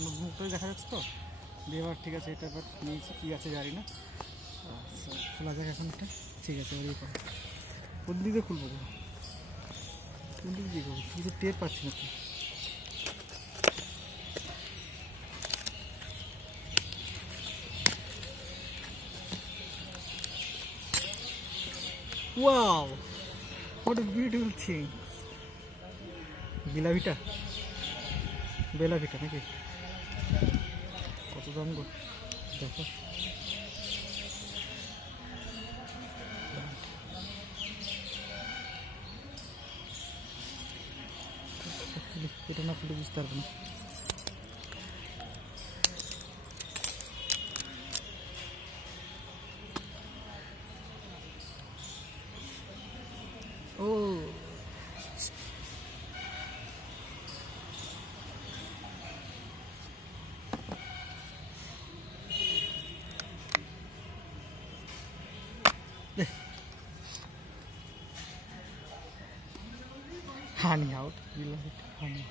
মুখটাই দেখা যাচ্ছে তো দিয়ে এবার ঠিক আছে এটা এবার নিয়েছি কী আছে জানি না। আচ্ছা খোলা যাক এখন একটা ঠিক আছে ওই পাবো কোন দিকে খুলবো কোন দিক দিয়ে করবো কিন্তু টের পাচ্ছি না তো। Wow, what a beautiful thing. বেলা ভিটা নাকি কত দাম গো দেখো। এটা না খুলে বুঝতে পারবো না। ও honey out, we love it, honey.